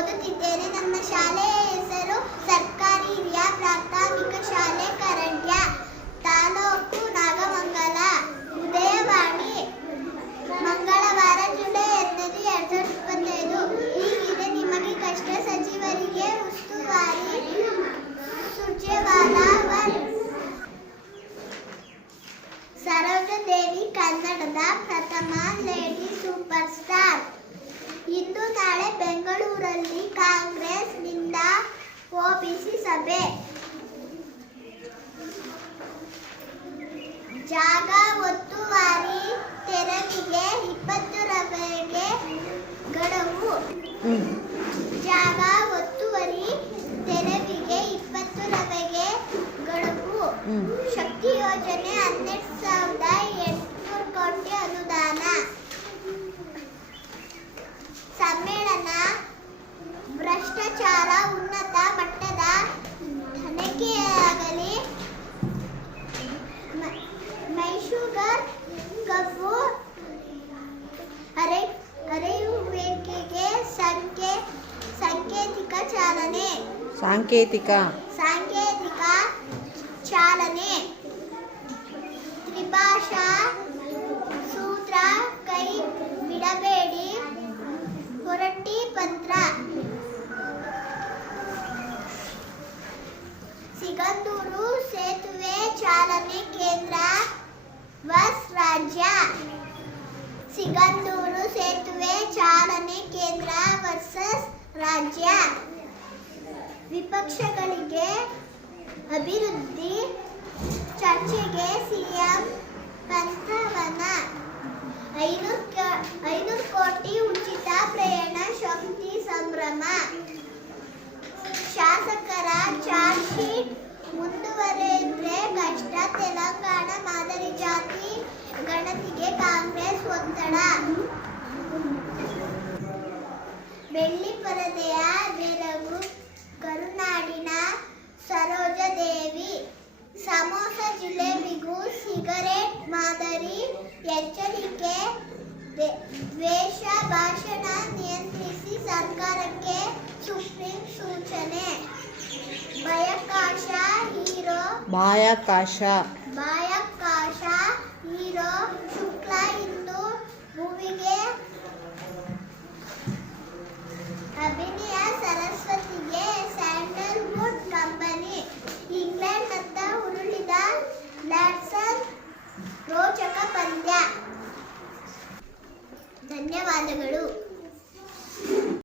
ಓದುತ್ತಿದ್ದೇನೆ. ನನ್ನ ಶಾಲೆಯ ಹೆಸರು ಸರ್ಕಾರಿ ಹಿರಿಯ ಪ್ರಾಥಮಿಕ ಶಾಲೆ ಕರಂಡ್ಯ, ತಾಲೂಕು ನಾಗಮಂಗಲ. ಉದಯವಾಣಿ, ಮಂಗಳವಾರ ಜುಲೈ 8, 2025. ಹೀಗಿದೆ ನಿಮಗೆ ಕಷ್ಟ. ಸಚಿವರಿಗೆ ಉಸ್ತುವಾರಿ ಸುರ್ಜೇವಾಲಾ ಸರೋಜಾದೇವಿ ಕನ್ನಡದ ಪ್ರಥಮ ಲೇಡಿ ಸೂಪರ್ ಸ್ಟಾರ್. ಇಂದು ನಾಳೆ ಬೆಂಗಳೂರಲ್ಲಿ ಕಾಂಗ್ರೆಸ್ ನಿಂದ ಒಬಿಸಿ ಸಭೆ. ಜಾಗ ಒತ್ತುವರಿ ತೆರವಿಗೆ 20 ರವರೆಗೆ ಗಡುವು. ಜಾಗ ಒತ್ತುವರಿ ತೆರವಿಗೆ 20 ರವರೆಗೆ ಗಡುವು. ಶಕ್ತಿ ಯೋಜನೆ 12,800 ಕೋಟಿ ಅನುದಾನ. ಸಮ್ಮೇಳನ ಭ್ರಷ್ಟಾಚಾರ ಉನ್ನತ ಮಟ್ಟದ ತನಿಖೆಯಾಗಲಿ. ಮೈಶುಗರ್ ಕಬ್ಬು ಅರೆಯುವಿಕೆಗೆ ಸಾಂಕೇತಿಕ ಚಾಲನೆ. ತ್ರಿಭಾಷಾ ಸೂತ್ರ ಕೈ ಬಿಡಬೇಡಿ, ಹೊರಟ್ಟಿ ಪತ್ರ. ಸಿಗಂದೂರು ಸೇತುವೆ ಚಾಲನೆ ಕೇಂದ್ರ ವರ್ಸಸ್ ರಾಜ್ಯ. ಸಿಗಂದೂರು ಸೇತುವೆ ಚಾಲನೆ ಕೇಂದ್ರ ವರ್ಸಸ್ ರಾಜ್ಯ. ವಿಪಕ್ಷಗಳಿಗೆ ಅಭಿವೃದ್ಧಿ ಚರ್ಚೆಗೆ ಸಿಎಂ ಪ್ರಸ್ತಾವನ. 500 ಕೋಟಿ ಉಚಿತ ಪ್ರಯಾಣ ಶಕ್ತಿ ಸಂಭ್ರಮ. ಶಾಸಕರ ಚಾರ್ಜ್ ಶೀಟ್ ಮುಂದುವರೆದ್ರೆ ಕಷ್ಟ. ತೆಲಂಗಾಣ ಮಾದರಿ ಜಾತಿ ಗಣತಿಗೆ ಕಾಂಗ್ರೆಸ್ ಒತ್ತಡ. ಬೆಳ್ಳಿ ಪರದೆಯ ಬೆರಗು ಕರುನಾಡಿನ ಸರೋಜಾದೇವಿ. ಸಮೋಸ ಜಿಲೇಬಿಗೂ ಸಿಗರೇಟ್ ಮಾದರಿ. ಎಚ್ಚರಿಕೆ, ದ್ವೇಷ ಭಾಷಣ ನಿಯಂತ್ರಿಸಿ ಸರ್ಕಾರಕ್ಕೆ ಸುಪ್ರೀಂ ಸೂಚನೆ. ಬಾಹ್ಯಾಕಾಶ ಹೀರೋ ಶುಕ್ಲಾ ಇಂದು ಭುವಿಗೆ. ಅಭಿನಯ ಸರಸ್ವತಿಗೆ ಸ್ಯಾಂಡಲ್ವುಡ್ ಕಂಪನಿ. ಇಂಗ್ಲೆಂಡ್ನತ್ತ ಉರುಳಿದ ಲ್ಯಾಡ್ಸನ್ ರೋಚಕ ಪಂದ್ಯ. ಧನ್ಯವಾದಗಳು.